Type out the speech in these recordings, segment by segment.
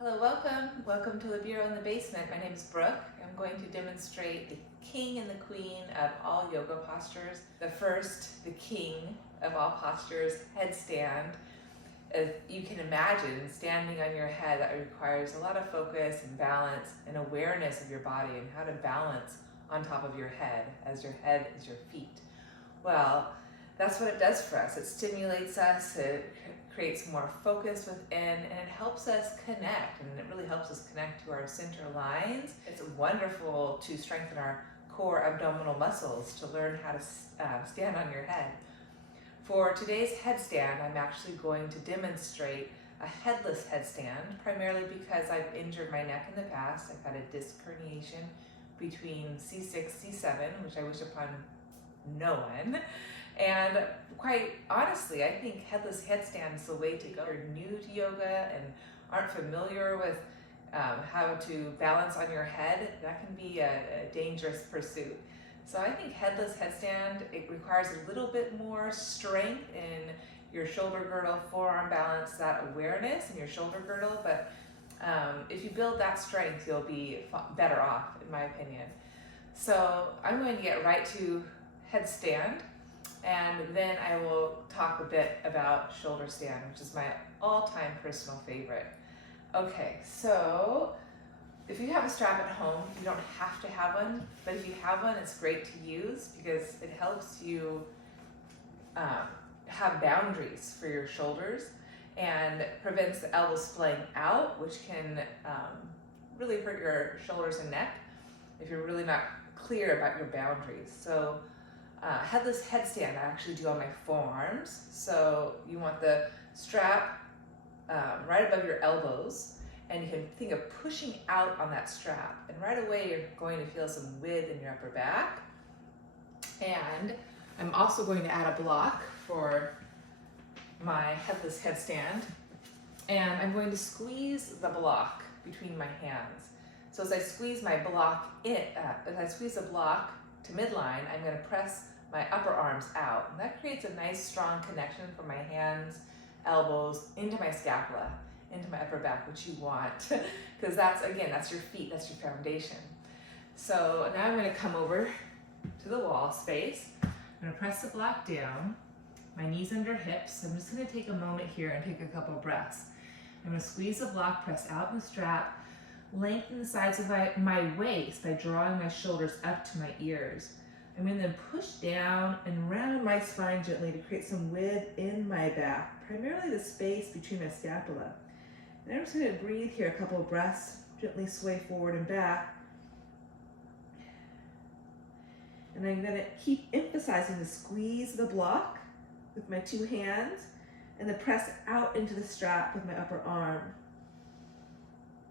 Hello, welcome to the Bureau in the Basement. My name is Brooke. I'm going to demonstrate the king and the queen of all yoga postures. The first, the king of all postures, headstand. As you can imagine, standing on your head, that requires a lot of focus and balance and awareness of your body and how to balance on top of your head, as your head is your feet. Well, that's what it does for us. It stimulates us, it creates more focus within, and it helps us connect, and it really helps us connect to our center lines. It's wonderful to strengthen our core abdominal muscles, to learn how to stand on your head. For today's headstand, I'm actually going to demonstrate a headless headstand, primarily because I've injured my neck in the past. I've had a disc herniation between C6, C7, which I wish upon no one. And quite honestly, I think headless headstand is the way to go. If you're new to yoga and aren't familiar with how to balance on your head, that can be a dangerous pursuit. So I think headless headstand, it requires a little bit more strength in your shoulder girdle, forearm balance, that awareness in your shoulder girdle. But if you build that strength, you'll be better off, in my opinion. So I'm going to get right to headstand. And then I will talk a bit about shoulder stand, which is my all-time personal favorite. Okay, so if you have a strap at home, you don't have to have one, but if you have one, it's great to use because it helps you have boundaries for your shoulders and prevents the elbows splaying out, which can really hurt your shoulders and neck if you're really not clear about your boundaries. So headless headstand I actually do on my forearms. So you want the strap right above your elbows, and you can think of pushing out on that strap. And right away you're going to feel some width in your upper back. And I'm also going to add a block for my headless headstand. And I'm going to squeeze the block between my hands. So as I squeeze my block as I squeeze the block to midline, I'm going to press my upper arms out. And that creates a nice strong connection from my hands, elbows, into my scapula, into my upper back, which you want, because that's your feet, that's your foundation. So now I'm going to come over to the wall space. I'm going to press the block down, my knees under hips. I'm just going to take a moment here and take a couple of breaths. I'm going to squeeze the block, press out in the strap, lengthen the sides of my waist by drawing my shoulders up to my ears. I'm going to then push down and round my spine gently to create some width in my back, primarily the space between my scapula. And I'm just going to breathe here a couple of breaths, gently sway forward and back. And I'm going to keep emphasizing the squeeze of the block with my two hands and the press out into the strap with my upper arm.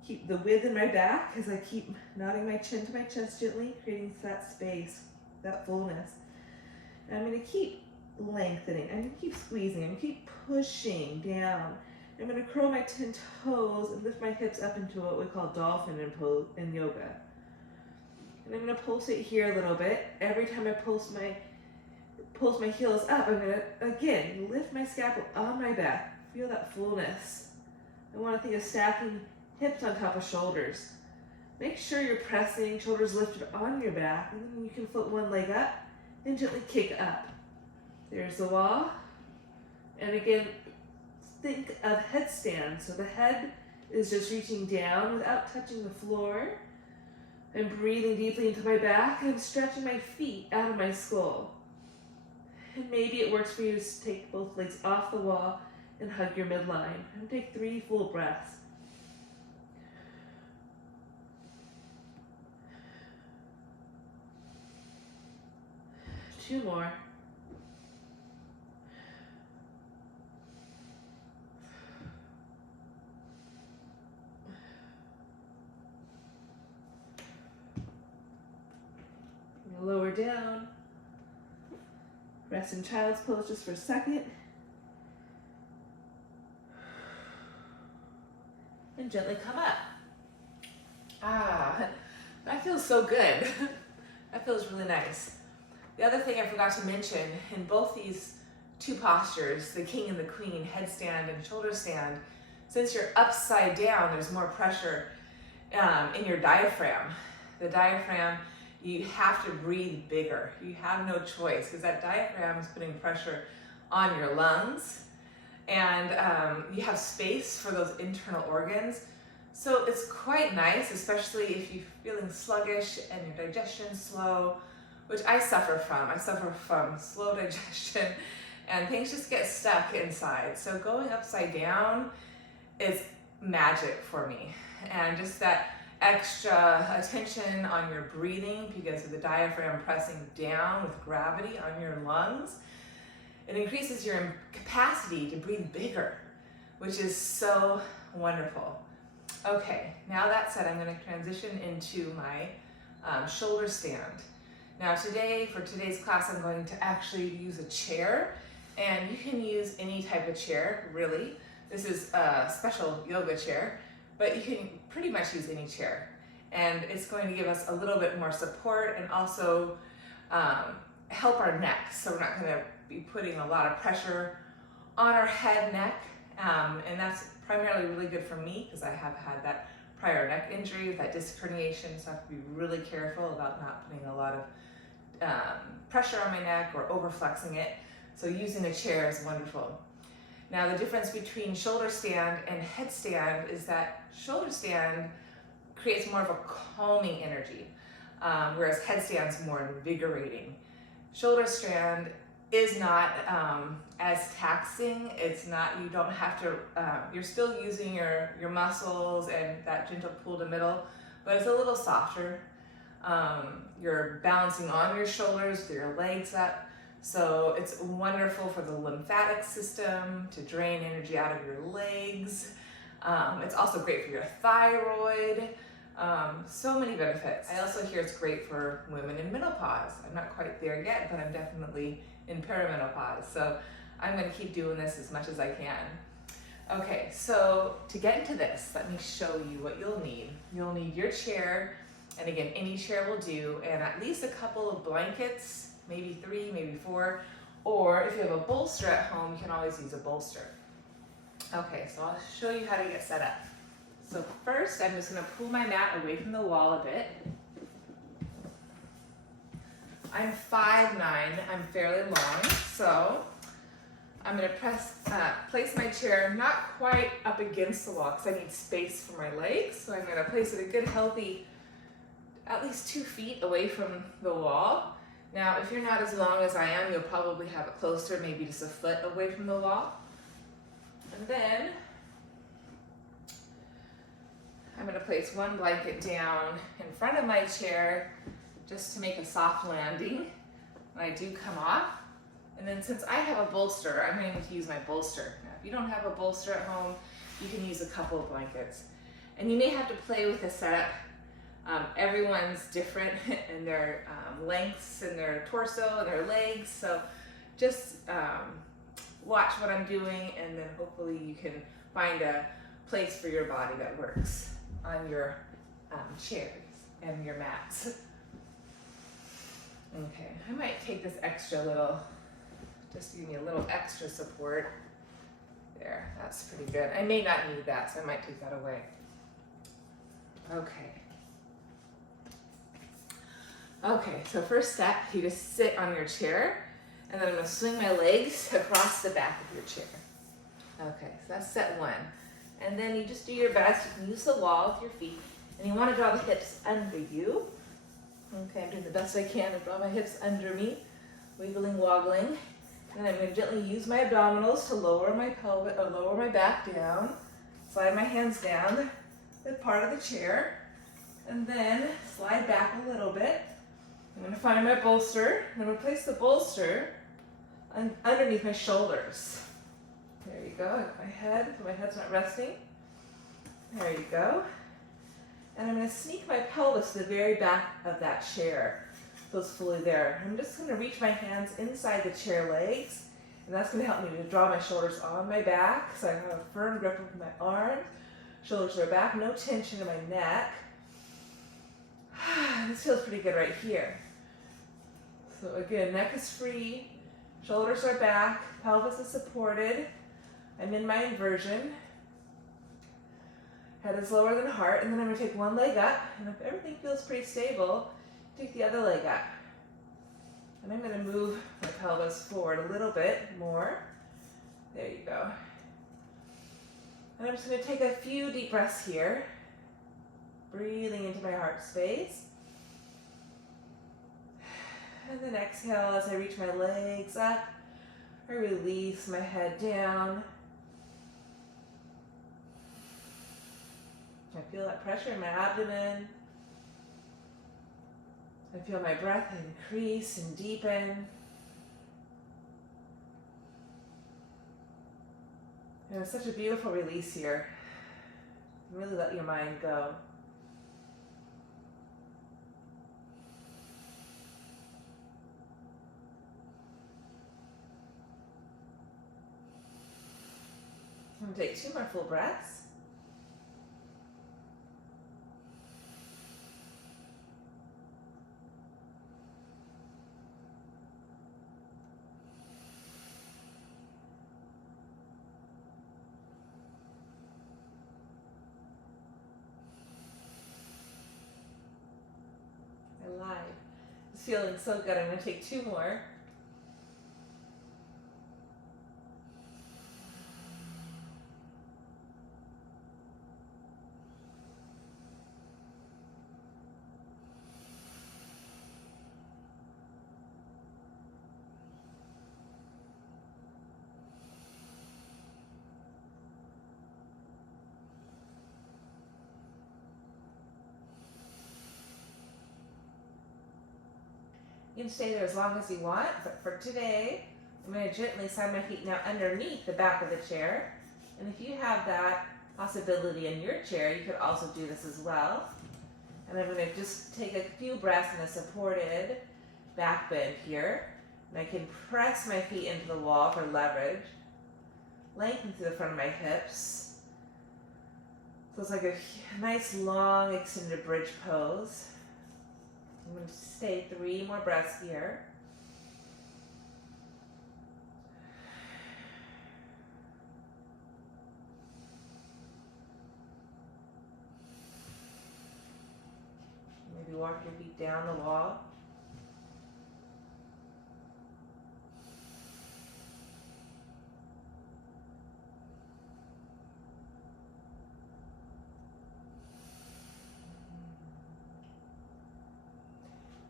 Keep the width in my back as I keep nodding my chin to my chest gently, creating that space, that fullness. And I'm going to keep lengthening. I'm going to keep squeezing. I'm going to keep pushing down. I'm going to curl my 10 toes and lift my hips up into what we call dolphin in yoga. And I'm going to pulsate here a little bit. Every time I pulse my heels up, I'm going to, again, lift my scapula on my back. Feel that fullness. I want to think of stacking hips on top of shoulders. Make sure you're pressing, shoulders lifted on your back, and then you can float one leg up and gently kick up. There's the wall. And again, think of headstand. So the head is just reaching down without touching the floor. I'm breathing deeply into my back. I'm stretching my feet out of my skull. And maybe it works for you to take both legs off the wall and hug your midline. And take 3 full breaths. 2 more. Lower down. Rest in child's pose just for a second. And gently come up. That feels so good. That feels really nice. The other thing I forgot to mention, in both these two postures, the king and the queen, headstand and shoulder stand, it's since you're upside down, there's more pressure in your diaphragm. The diaphragm, you have to breathe bigger. You have no choice because that diaphragm is putting pressure on your lungs, and you have space for those internal organs. So it's quite nice, especially if you're feeling sluggish and your digestion's slow, which I suffer from. I suffer from slow digestion and things just get stuck inside. So going upside down is magic for me. And just that extra attention on your breathing because of the diaphragm pressing down with gravity on your lungs, it increases your capacity to breathe bigger, which is so wonderful. Okay, now that said, I'm going to transition into my shoulder stand. Now for today's class, I'm going to actually use a chair, and you can use any type of chair, really. This is a special yoga chair, but you can pretty much use any chair. And it's going to give us a little bit more support and also help our neck. So we're not going to be putting a lot of pressure on our head, neck, and that's primarily really good for me because I have had that prior neck injury with that disc herniation, so I have to be really careful about not putting a lot of pressure on my neck or overflexing it. So using a chair is wonderful. Now the difference between shoulder stand and headstand is that shoulder stand creates more of a calming energy, whereas headstand's more invigorating. Shoulder stand is not as taxing. It's not, you don't have to, you're still using your muscles and that gentle pull to middle, but it's a little softer. You're balancing on your shoulders with your legs up. So it's wonderful for the lymphatic system to drain energy out of your legs. It's also great for your thyroid. So many benefits. I also hear it's great for women in menopause. I'm not quite there yet, but I'm definitely in perimenopause. So I'm going to keep doing this as much as I can. Okay, so to get into this, let me show you what you'll need. You'll need your chair, and again, any chair will do, and at least a couple of blankets, maybe 3, maybe 4, or if you have a bolster at home, you can always use a bolster. Okay, so I'll show you how to get set up. So first, I'm just going to pull my mat away from the wall a bit. I'm 5'9", I'm fairly long, so I'm going to place my chair not quite up against the wall because I need space for my legs. So I'm going to place it a good healthy, at least 2 feet away from the wall. Now, if you're not as long as I am, you'll probably have it closer, maybe just a foot away from the wall. And then I'm going to place one blanket down in front of my chair just to make a soft landing when I do come off. And then since I have a bolster, I'm going to use my bolster. Now, if you don't have a bolster at home, you can use a couple of blankets. And you may have to play with the setup. Everyone's different in their lengths and their torso and their legs. So just watch what I'm doing, and then hopefully you can find a place for your body that works on your chairs and your mats. Okay, I might take this extra little, just to give me a little extra support. There, that's pretty good. I may not need that, so I might take that away. Okay. Okay, so first step, you just sit on your chair, and then I'm gonna swing my legs across the back of your chair. Okay, so that's set 1. And then you just do your best. You can use the wall with your feet, and you wanna draw the hips under you. Okay, I'm doing the best I can to draw my hips under me, wiggling, woggling. And then I'm gonna gently use my abdominals to lower my pelvic, or lower my back down. Slide my hands down the part of the chair, and then slide back a little bit. I'm going to find my bolster. I'm going to place the bolster underneath my shoulders. There you go. I got my head, so my head's not resting. There you go. And I'm going to sneak my pelvis to the very back of that chair, so it's fully there. I'm just going to reach my hands inside the chair legs, and that's going to help me to draw my shoulders on my back, so I have a firm grip with my arms. Shoulders are back, no tension in my neck. This feels pretty good right here. So again, neck is free, shoulders are back, pelvis is supported. I'm in my inversion. Head is lower than heart, and then I'm going to take one leg up, and if everything feels pretty stable, take the other leg up. And I'm going to move my pelvis forward a little bit more. There you go. And I'm just going to take a few deep breaths here, breathing into my heart space. And then exhale as I reach my legs up. I release my head down. I feel that pressure in my abdomen. I feel my breath increase and deepen. And it's such a beautiful release here. Really let your mind go. I'm going to take 2 more full breaths. I lied. It's feeling so good. I'm going to take 2 more. You can stay there as long as you want, but for today, I'm going to gently slide my feet now underneath the back of the chair. And if you have that possibility in your chair, you could also do this as well. And I'm going to just take a few breaths in a supported back bend here. And I can press my feet into the wall for leverage. Lengthen through the front of my hips. So it's like a nice long extended bridge pose. I'm going to stay 3 more breaths here. Maybe walk your feet down the wall.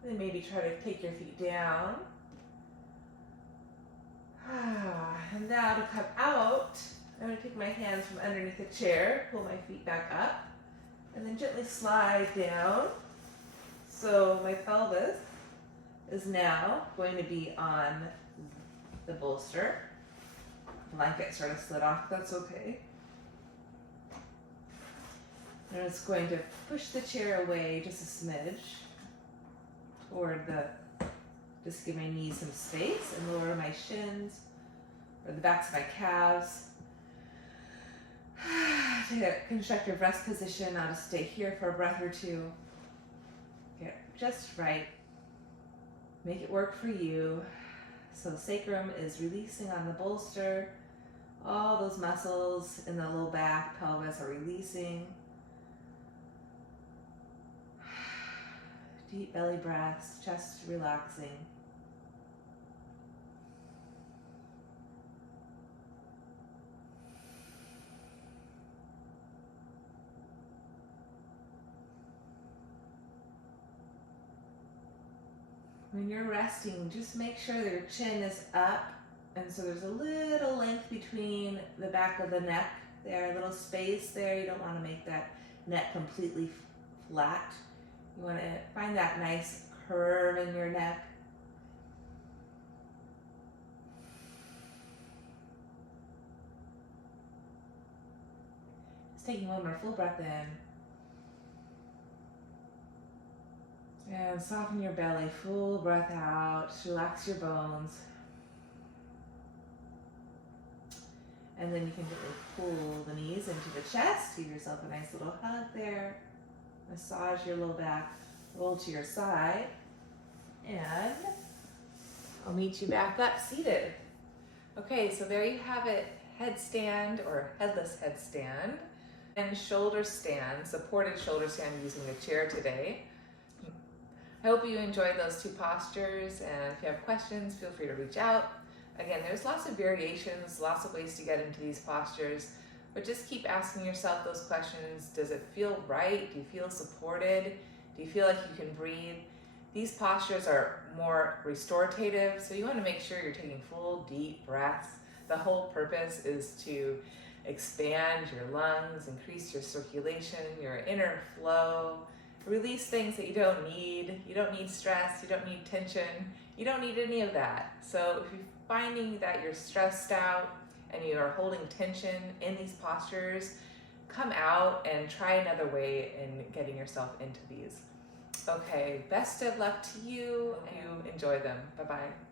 Then maybe try to take your feet down. And now to come out, I'm going to take my hands from underneath the chair, pull my feet back up, and then gently slide down. So my pelvis is now going to be on the bolster. Blanket sort of slid off, that's okay. And it's going to push the chair away just a smidge toward just give my knees some space and lower my shins or the backs of my calves. Take a constructive rest position. I'll just stay here for a breath or 2. Get just right. Make it work for you. So the sacrum is releasing on the bolster. All those muscles in the low back, pelvis are releasing. Deep belly breaths, chest relaxing. When you're resting, just make sure that your chin is up, and so there's a little length between the back of the neck there, a little space there. You don't want to make that neck completely flat. You want to find that nice curve in your neck. Just taking 1 more full breath in. And soften your belly, full breath out, relax your bones. And then you can gently pull the knees into the chest, give yourself a nice little hug there. Massage your low back, roll to your side, and I'll meet you back up seated. Okay, so there you have it, headstand or headless headstand. And shoulder stand, supported shoulder stand using the chair today. I hope you enjoyed those two postures, and if you have questions, feel free to reach out. Again, there's lots of variations, lots of ways to get into these postures, but just keep asking yourself those questions. Does it feel right? Do you feel supported? Do you feel like you can breathe? These postures are more restorative, so you want to make sure you're taking full, deep breaths. The whole purpose is to expand your lungs, increase your circulation, your inner flow, release things that you don't need. You don't need stress, you don't need tension, you don't need any of that. So if you're finding that you're stressed out and you are holding tension in these postures, come out and try another way in getting yourself into these. Okay, best of luck to you. You enjoy them. Bye-bye.